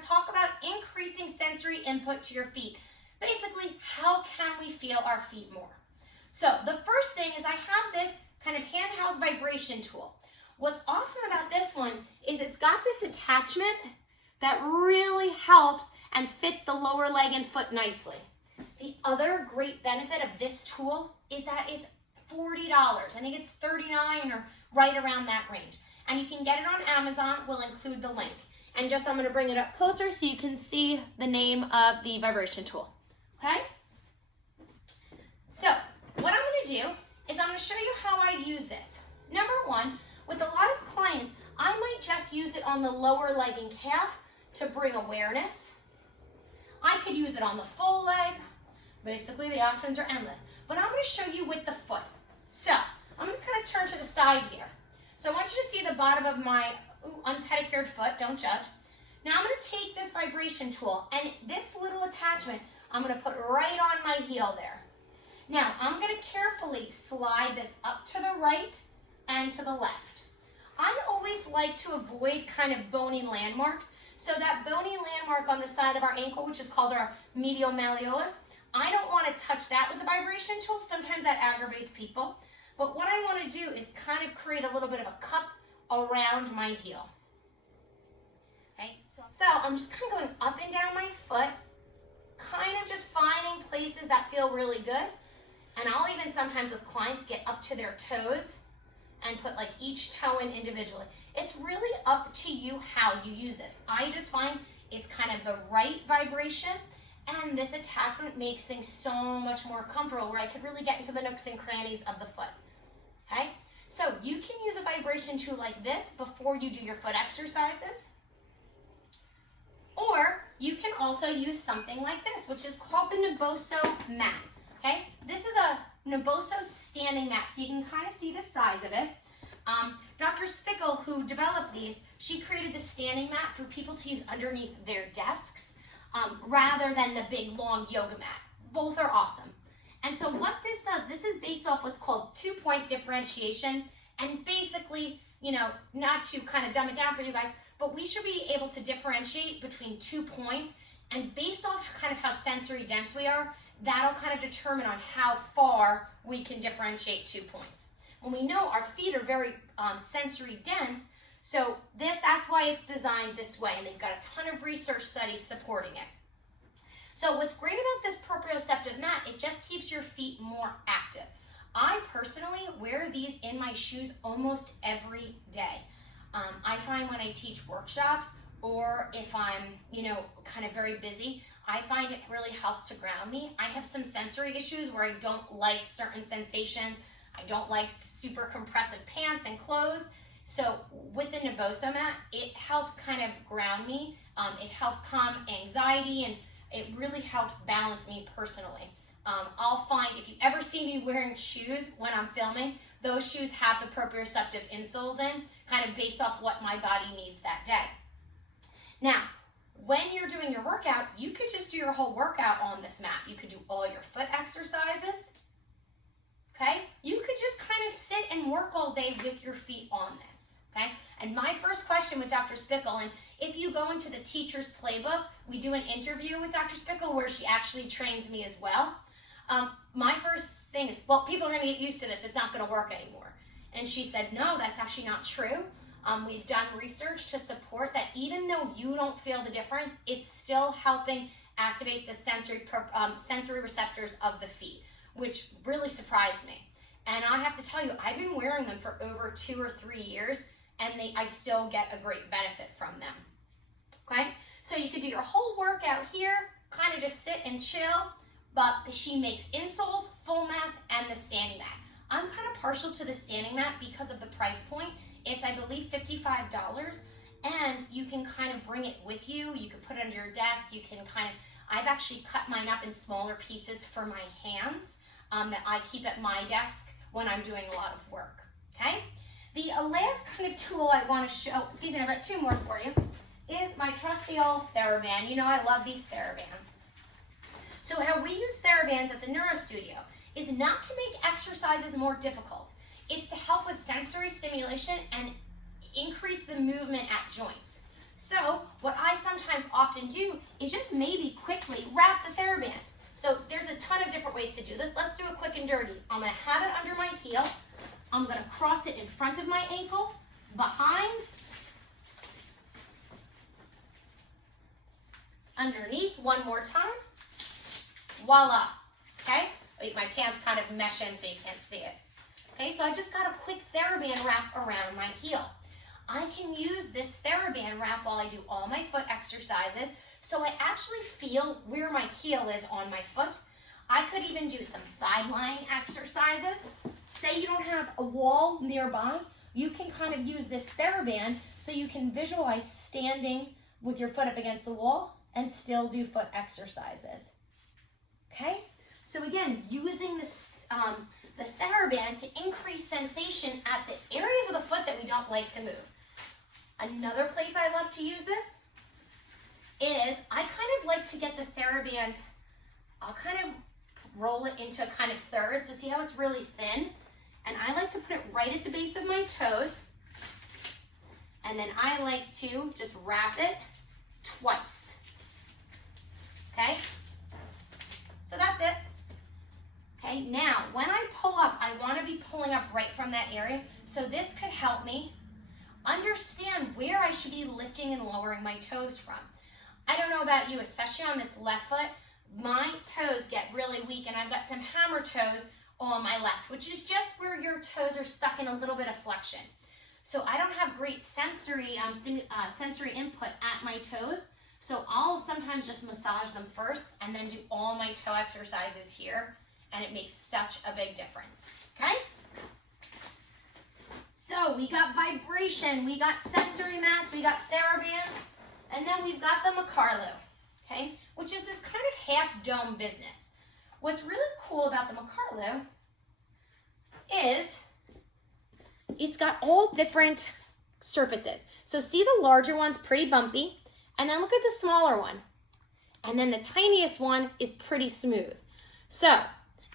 to talk about increasing sensory input to your feet. Basically, how can we feel our feet more? So the first thing is I have this kind of handheld vibration tool. What's awesome about this one is it's got this attachment that really helps and fits the lower leg and foot nicely. The other great benefit of this tool is that it's $40. I think it's $39 or right around that range. And you can get it on Amazon. We'll include the link. And just I'm going to bring it up closer so you can see the name of the vibration tool. Okay? So what I'm going to do is I'm going to show you how I use this. Number one, with a lot of clients, I might just use it on the lower leg and calf to bring awareness. I could use it on the full leg. Basically, the options are endless. But I'm going to show you with the foot. So I'm going to kind of turn to the side here. So I want you to see the bottom of my unpedicured foot. Don't judge. Now I'm going to take this vibration tool and this little attachment I'm going to put right on my heel there. Now I'm going to carefully slide this up to the right and to the left. I always like to avoid kind of bony landmarks. So that bony landmark on the side of our ankle, which is called our medial malleolus, I don't want to touch that with the vibration tool. Sometimes that aggravates people. But what I want to do is kind of create a little bit of a cup around my heel. Okay, so I'm just kind of going up and down my foot, kind of just finding places that feel really good. And I'll even sometimes with clients get up to their toes and put like each toe in individually. It's really up to you how you use this. I just find it's kind of the right vibration, and this attachment makes things so much more comfortable where I could really get into the nooks and crannies of the foot. Okay? So you can use a vibration tool like this before you do your foot exercises. Or you can also use something like this, which is called the Neboso mat. Okay? This is a Neboso standing mat, so you can kind of see the size of it. Dr. Spickle, who developed these, she created the standing mat for people to use underneath their desks rather than the big long yoga mat. Both are awesome. And so what this does, this is based off what's called 2-point differentiation. And basically, you know, not to kind of dumb it down for you guys, but we should be able to differentiate between 2 points. And based off kind of how sensory dense we are, that'll kind of determine on how far we can differentiate 2 points. When we know our feet are very sensory dense, so that's why it's designed this way, and they've got a ton of research studies supporting it. So what's great about this proprioceptive mat, it just keeps your feet more active. I personally wear these in my shoes almost every day. I find when I teach workshops or if I'm, you know, kind of very busy, I find it really helps to ground me. I have some sensory issues where I don't like certain sensations. I don't like super compressive pants and clothes. So with the Neboso mat, it helps kind of ground me. It helps calm anxiety, and it really helps balance me personally. I'll find if you ever see me wearing shoes when I'm filming, those shoes have the proprioceptive insoles in, kind of based off what my body needs that day. Now, when you're doing your workout, you could just do your whole workout on this mat. You could do all your foot exercises. Okay? You could just kind of sit and work all day with your feet on this. Okay? And my first question with Dr. Spickle, and if you go into the teacher's playbook, we do an interview with Dr. Spickle where she actually trains me as well. My first thing is, well, people are going to get used to this. It's not going to work anymore. And she said, no, that's actually not true. We've done research to support that even though you don't feel the difference, it's still helping activate the sensory receptors of the feet, which really surprised me. And I have to tell you, I've been wearing them for over 2 or 3 years, and I still get a great benefit from them. Okay? So you could do your whole workout here, kind of just sit and chill, but she makes insoles, full mats, and the standing mat. I'm kind of partial to the standing mat because of the price point. It's, I believe, $55, and you can kind of bring it with you. You can put it under your desk. You can kind of, I've actually cut mine up in smaller pieces for my hands that I keep at my desk when I'm doing a lot of work, okay? The last kind of tool I want to show, excuse me, I've got 2 more for you, is my trusty old Theraband. You know I love these Therabands. So how we use Therabands at the Neuro Studio is not to make exercises more difficult. It's to help with sensory stimulation and increase the movement at joints. So what I sometimes often do is just maybe quickly wrap the Theraband. So there's a ton of different ways to do this. Let's do it quick and dirty. I'm gonna have it under my heel. I'm gonna cross it in front of my ankle, behind, underneath, one more time. Voila, okay? Wait, my pants kind of mesh in so you can't see it. Okay, so I just got a quick Theraband wrap around my heel. I can use this Theraband wrap while I do all my foot exercises, so I actually feel where my heel is on my foot. I could even do some side lying exercises. Say you don't have a wall nearby, you can kind of use this Theraband so you can visualize standing with your foot up against the wall and still do foot exercises. Okay, so again, using this, the Theraband to increase sensation at the areas of the foot that we don't like to move. Another place I love to use this is I kind of like to get the Theraband, I'll kind of roll it into kind of thirds. So see how it's really thin? And I like to put it right at the base of my toes. And then I like to just wrap it twice. Okay? So that's it. Okay, now when I pull up, I want to be pulling up right from that area. So this could help me understand where I should be lifting and lowering my toes from. I don't know about you, especially on this left foot, my toes get really weak and I've got some hammer toes on my left, which is just where your toes are stuck in a little bit of flexion. So I don't have great sensory input at my toes. So I'll sometimes just massage them first and then do all my toe exercises here, and it makes such a big difference, okay? So we got vibration, we got sensory mats, we got Therabands, and then we've got the Mcarloo, okay? Which is this kind of half dome business. What's really cool about the Mcarloo is it's got all different surfaces. So see the larger one's pretty bumpy, and then look at the smaller one. And then the tiniest one is pretty smooth. So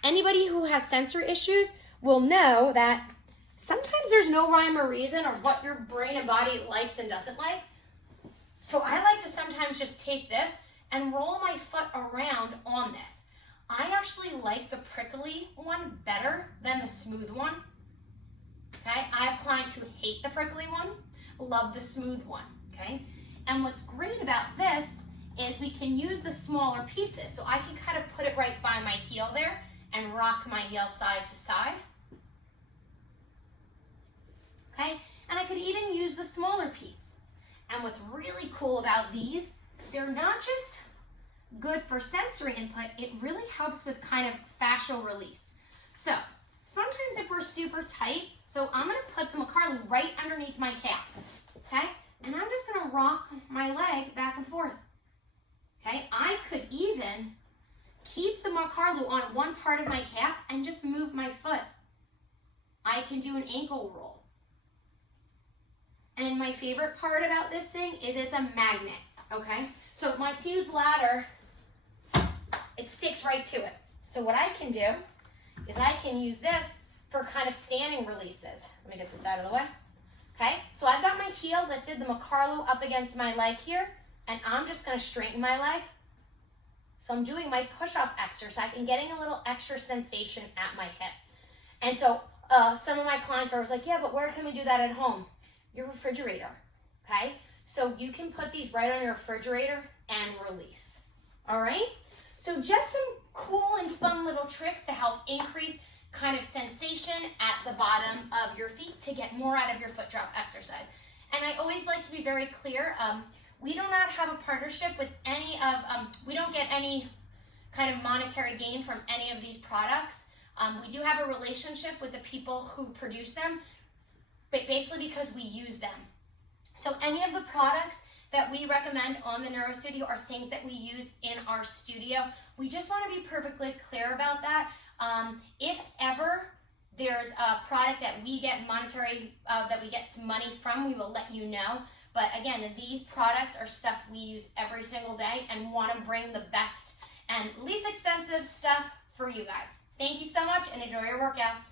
anybody who has sensory issues will know that sometimes there's no rhyme or reason or what your brain and body likes and doesn't like. So I like to sometimes just take this and roll my foot around on this. I actually like the prickly one better than the smooth one. Okay, I have clients who hate the prickly one, love the smooth one, okay? And what's great about this is we can use the smaller pieces. So I can kind of put it right by my heel there and rock my heel side to side. Okay, and I could even use the smaller piece. And what's really cool about these, they're not just good for sensory input, it really helps with kind of fascial release. So sometimes if we're super tight, so I'm gonna put the Mcarloo right underneath my calf, okay? And I'm just gonna rock my leg back and forth, okay? I could even keep the Mcarloo on one part of my calf and just move my foot. I can do an ankle roll. And my favorite part about this thing is it's a magnet, okay? So my fused ladder, it sticks right to it. So what I can do is I can use this for kind of standing releases. Let me get this out of the way. Okay, so I've got my heel lifted, the Mcarloo up against my leg here, and I'm just gonna straighten my leg. So I'm doing my push-up exercise and getting a little extra sensation at my hip. And so some of my clients are always like, yeah, but where can we do that at home? Your refrigerator, okay? So you can put these right on your refrigerator and release, all right? So just some cool and fun little tricks to help increase kind of sensation at the bottom of your feet to get more out of your foot drop exercise. And I always like to be very clear, we do not have a partnership with any of, we don't get any kind of monetary gain from any of these products. We do have a relationship with the people who produce them, but basically because we use them. So any of the products that we recommend on the Neuro Studio are things that we use in our studio. We just want to be perfectly clear about that. If ever there's a product that we get monetary, that we get some money from, we will let you know. But again, these products are stuff we use every single day and want to bring the best and least expensive stuff for you guys. Thank you so much and enjoy your workouts.